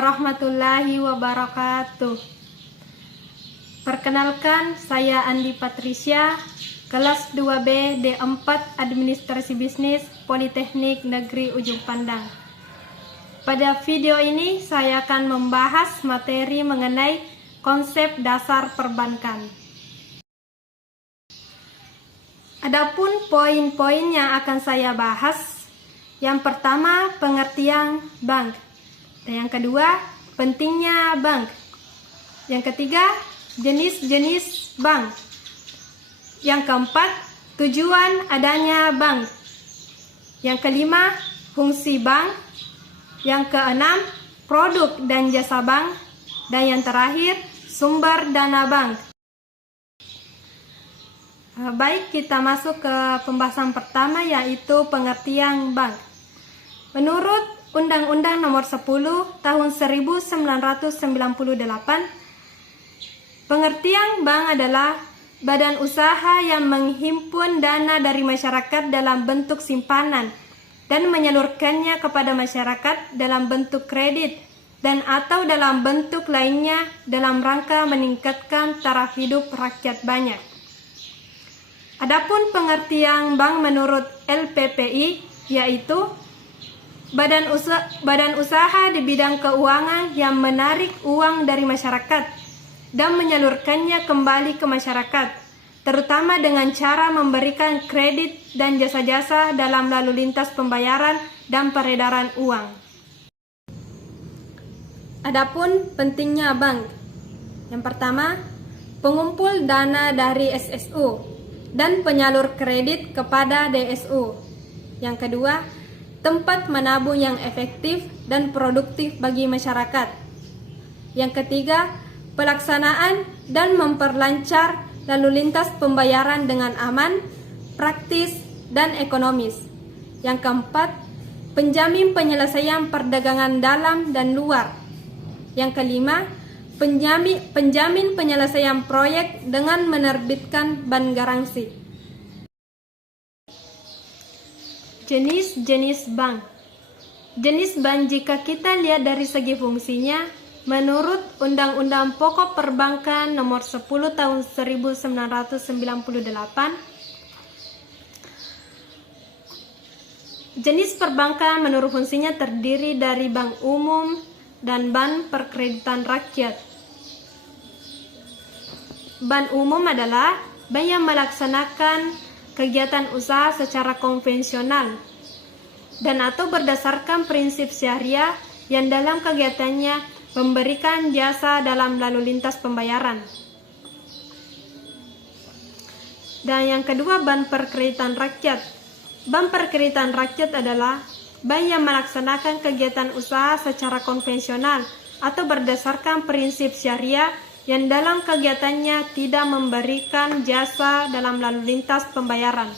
warahmatullahi wabarakatuh. Perkenalkan, saya Andi Patricia, kelas 2B D4 Administrasi Bisnis Politeknik Negeri Ujung Pandang. Pada video ini saya akan membahas materi mengenai konsep dasar perbankan. Adapun poin-poin yang akan saya bahas, yang pertama pengertian bank. Dan yang kedua, pentingnya bank. Yang ketiga, jenis-jenis bank. Yang keempat, tujuan adanya bank. Yang kelima, fungsi bank. Yang keenam, produk dan jasa bank. Dan yang terakhir, sumber dana bank. Baik, kita masuk ke pembahasan pertama, yaitu pengertian bank. Menurut Undang-Undang Nomor 10 Tahun 1998, pengertian bank adalah badan usaha yang menghimpun dana dari masyarakat dalam bentuk simpanan dan menyalurkannya kepada masyarakat dalam bentuk kredit dan atau dalam bentuk lainnya dalam rangka meningkatkan taraf hidup rakyat banyak. Adapun pengertian bank menurut LPPI yaitu badan usaha di bidang keuangan yang menarik uang dari masyarakat dan menyalurkannya kembali ke masyarakat, terutama dengan cara memberikan kredit dan jasa-jasa dalam lalu lintas pembayaran dan peredaran uang. Adapun pentingnya bank. Yang pertama, pengumpul dana dari SSU dan penyalur kredit kepada DSU. Yang kedua, tempat menabung yang efektif dan produktif bagi masyarakat. Yang ketiga, pelaksanaan dan memperlancar lalu lintas pembayaran dengan aman, praktis, dan ekonomis. Yang keempat, penjamin penyelesaian perdagangan dalam dan luar. Yang kelima, penjamin penyelesaian proyek dengan menerbitkan ban garansi. Jenis-jenis bank. Jenis bank jika kita lihat dari segi fungsinya, menurut Undang-Undang Pokok Perbankan Nomor 10 Tahun 1998, jenis perbankan menurut fungsinya terdiri dari bank umum dan bank perkreditan rakyat. Bank umum adalah bank yang melaksanakan kegiatan usaha secara konvensional dan atau berdasarkan prinsip syariah yang dalam kegiatannya memberikan jasa dalam lalu lintas pembayaran. Dan yang kedua, bank perkreditan rakyat. Bank perkreditan rakyat adalah bank yang melaksanakan kegiatan usaha secara konvensional atau berdasarkan prinsip syariah yang dalam kegiatannya tidak memberikan jasa dalam lalu lintas pembayaran.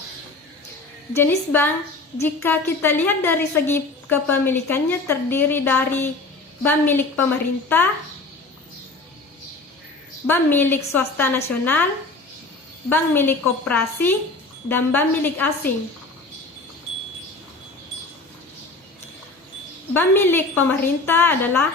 Jenis bank, jika kita lihat dari segi kepemilikannya, terdiri dari bank milik pemerintah, bank milik swasta nasional, bank milik koperasi, dan bank milik asing. Bank milik pemerintah adalah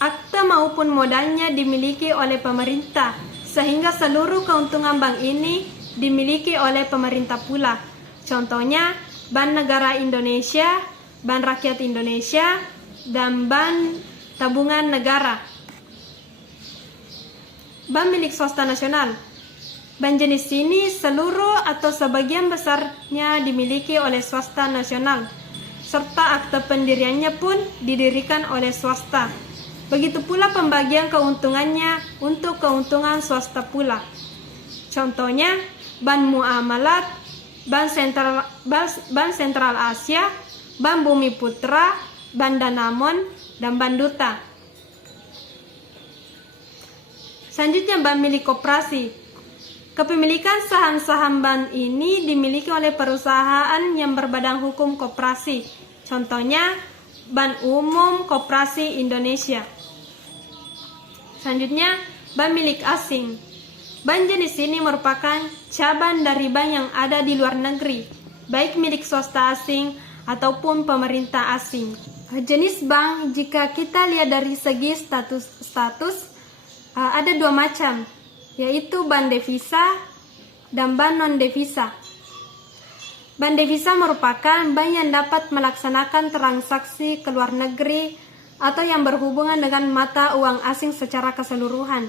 akta maupun modalnya dimiliki oleh pemerintah, sehingga seluruh keuntungan bank ini dimiliki oleh pemerintah pula. Contohnya, Bank Negara Indonesia, Bank Rakyat Indonesia, dan Bank Tabungan Negara. Bank milik swasta nasional. Bank jenis ini seluruh atau sebagian besarnya dimiliki oleh swasta nasional, serta akta pendiriannya pun didirikan oleh swasta. Begitu pula pembagian keuntungannya untuk keuntungan swasta pula. Contohnya, Bank Muamalat, Bank Sentral Asia, Bank Bumi Putra, Bank Danamon, dan Bank Duta. Selanjutnya, bank milik koperasi. Kepemilikan saham-saham bank ini dimiliki oleh perusahaan yang berbadan hukum koperasi. Contohnya, Bank Umum Koperasi Indonesia. Selanjutnya, bank milik asing. Bank jenis ini merupakan cabang dari bank yang ada di luar negeri, baik milik swasta asing ataupun pemerintah asing. Jenis bank jika kita lihat dari segi status ada dua macam, yaitu bank devisa dan bank non-devisa. Bank devisa merupakan bank yang dapat melaksanakan transaksi ke luar negeri atau yang berhubungan dengan mata uang asing secara keseluruhan.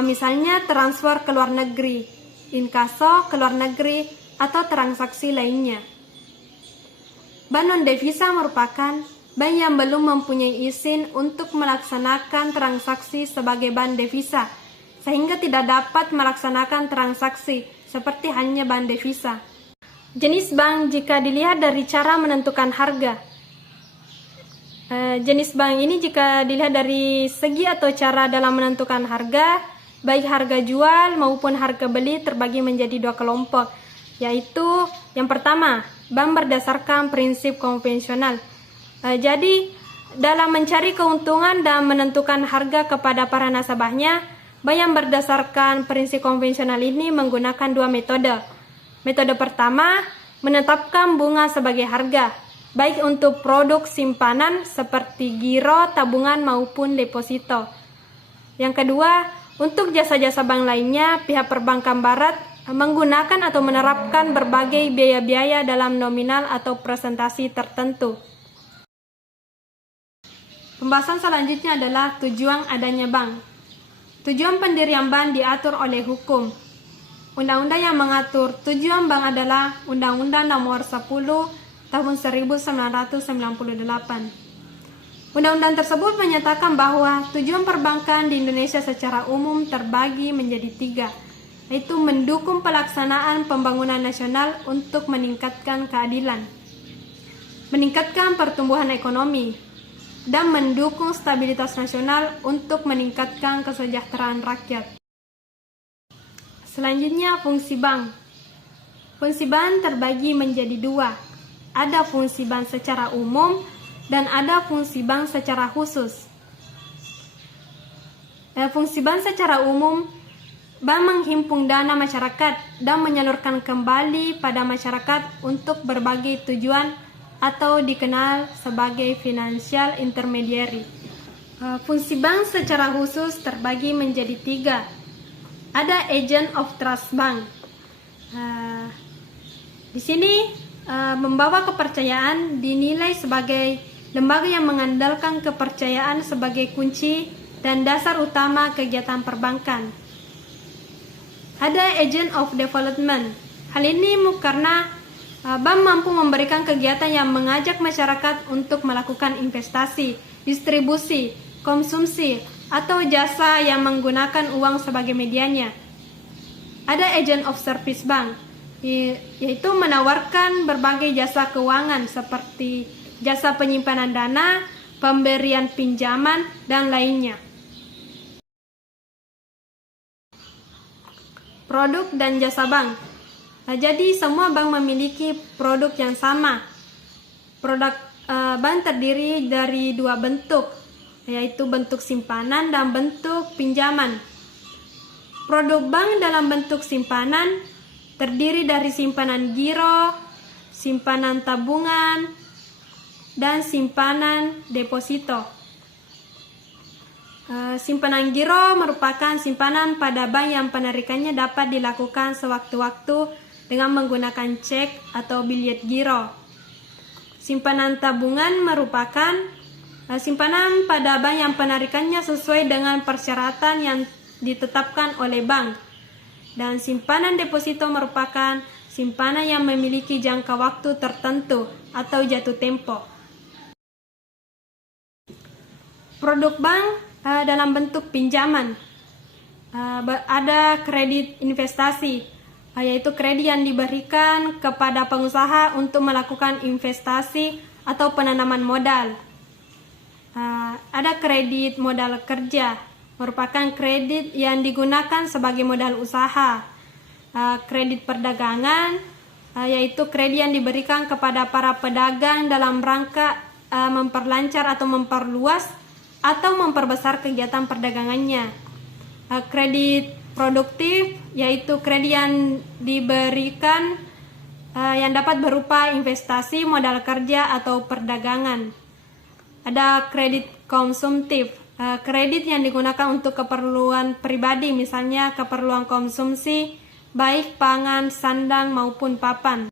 Misalnya transfer ke luar negeri, inkaso ke luar negeri, atau transaksi lainnya. Bank non-devisa merupakan bank yang belum mempunyai izin untuk melaksanakan transaksi sebagai bank devisa, sehingga tidak dapat melaksanakan transaksi seperti halnya bank devisa. Jenis bank jika dilihat dari cara menentukan harga. Jenis bank ini jika dilihat dari segi atau cara dalam menentukan harga, baik harga jual maupun harga beli terbagi menjadi dua kelompok, yaitu yang pertama, bank berdasarkan prinsip konvensional. Jadi, dalam mencari keuntungan dan menentukan harga kepada para nasabahnya, bank yang berdasarkan prinsip konvensional ini menggunakan dua metode. Metode pertama, menetapkan bunga sebagai harga, baik untuk produk simpanan seperti giro, tabungan maupun deposito. Yang kedua, untuk jasa-jasa bank lainnya, pihak perbankan barat menggunakan atau menerapkan berbagai biaya-biaya dalam nominal atau presentasi tertentu. Pembahasan selanjutnya adalah tujuan adanya bank. Tujuan pendirian bank diatur oleh hukum. Undang-undang yang mengatur tujuan bank adalah Undang-Undang Nomor 10 Tahun 1998. Undang-undang tersebut menyatakan bahwa tujuan perbankan di Indonesia secara umum terbagi menjadi tiga, yaitu mendukung pelaksanaan pembangunan nasional untuk meningkatkan keadilan, meningkatkan pertumbuhan ekonomi, dan mendukung stabilitas nasional untuk meningkatkan kesejahteraan rakyat. Selanjutnya, fungsi bank. Fungsi bank terbagi menjadi dua. Ada fungsi bank secara umum dan ada fungsi bank secara khusus. Fungsi bank secara umum, bank menghimpun dana masyarakat dan menyalurkan kembali pada masyarakat untuk berbagai tujuan atau dikenal sebagai financial intermediary. Fungsi bank secara khusus terbagi menjadi tiga. Ada agent of trust bank. Di sini membawa kepercayaan dinilai sebagai lembaga yang mengandalkan kepercayaan sebagai kunci dan dasar utama kegiatan perbankan. Ada agent of development. Hal ini karena bank mampu memberikan kegiatan yang mengajak masyarakat untuk melakukan investasi, distribusi, konsumsi, atau jasa yang menggunakan uang sebagai medianya. Ada agent of service bank, yaitu menawarkan berbagai jasa keuangan seperti jasa penyimpanan dana, pemberian pinjaman, dan lainnya. Produk dan jasa bank. Jadi semua bank memiliki produk yang sama. Produk bank terdiri dari dua bentuk, yaitu bentuk simpanan dan bentuk pinjaman. Produk bank dalam bentuk simpanan terdiri dari simpanan giro, simpanan tabungan, dan simpanan deposito. Simpanan giro merupakan simpanan pada bank yang penarikannya dapat dilakukan sewaktu-waktu dengan menggunakan cek atau bilet giro. Simpanan tabungan merupakan simpanan pada bank yang penarikannya sesuai dengan persyaratan yang ditetapkan oleh bank. Dan simpanan deposito merupakan simpanan yang memiliki jangka waktu tertentu atau jatuh tempo. Produk bank dalam bentuk pinjaman. Ada kredit investasi, yaitu kredit yang diberikan kepada pengusaha untuk melakukan investasi atau penanaman modal. Ada kredit modal kerja, merupakan kredit yang digunakan sebagai modal usaha. Kredit perdagangan, yaitu kredit yang diberikan kepada para pedagang dalam rangka memperlancar atau memperluas atau memperbesar kegiatan perdagangannya. Kredit produktif, yaitu kredit yang diberikan yang dapat berupa investasi, modal kerja, atau perdagangan. Ada kredit konsumtif, kredit yang digunakan untuk keperluan pribadi, misalnya keperluan konsumsi, baik pangan, sandang, maupun papan.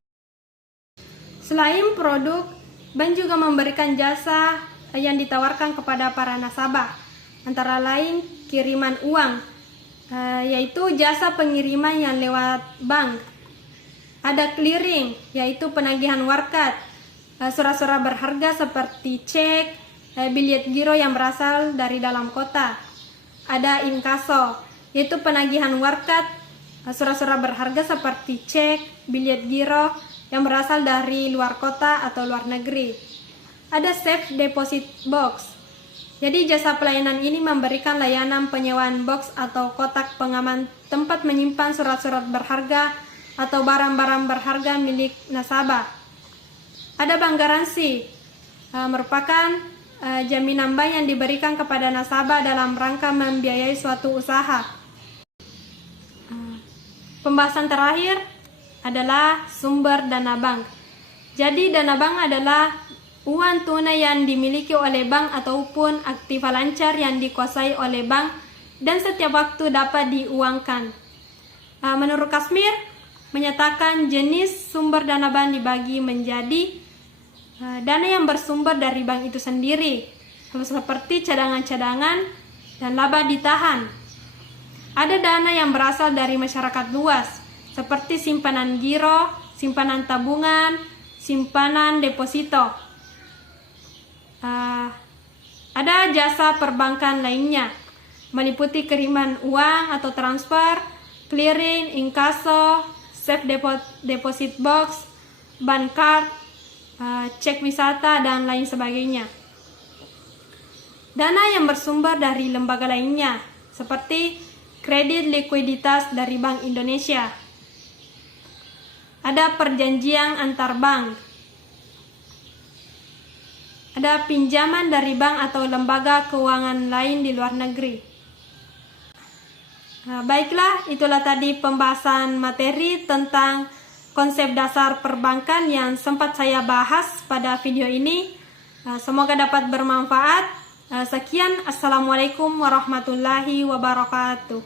Selain produk, bank juga memberikan jasa yang ditawarkan kepada para nasabah, antara lain kiriman uang, yaitu jasa pengiriman yang lewat bank. Ada clearing, yaitu penagihan warkat, surat-surat berharga seperti cek, bilet giro yang berasal dari dalam kota. Ada inkaso, yaitu penagihan warkat, surat-surat berharga seperti cek, bilet giro yang berasal dari luar kota atau luar negeri. Ada safe deposit box. Jadi jasa pelayanan ini memberikan layanan penyewaan box atau kotak pengaman tempat menyimpan surat-surat berharga atau barang-barang berharga milik nasabah. Ada bank garansi, merupakan jaminan bank yang diberikan kepada nasabah dalam rangka membiayai suatu usaha. Pembahasan terakhir adalah sumber dana bank. Jadi dana bank adalah uang tunai yang dimiliki oleh bank ataupun aktiva lancar yang dikuasai oleh bank dan setiap waktu dapat diuangkan. Menurut Kashmir, menyatakan jenis sumber dana bank dibagi menjadi dana yang bersumber dari bank itu sendiri, seperti cadangan-cadangan dan laba ditahan. Ada dana yang berasal dari masyarakat luas, seperti simpanan giro, simpanan tabungan, simpanan deposito. Ada jasa perbankan lainnya, meliputi kiriman uang atau transfer, clearing, inkaso, safe deposit box, bank card, cek wisata, dan lain sebagainya. Dana yang bersumber dari lembaga lainnya, seperti kredit likuiditas dari Bank Indonesia. Ada perjanjian antar bank. Ada pinjaman dari bank atau lembaga keuangan lain di luar negeri. Baiklah, itulah tadi pembahasan materi tentang konsep dasar perbankan yang sempat saya bahas pada video ini. Semoga dapat bermanfaat. Sekian, Assalamualaikum warahmatullahi wabarakatuh.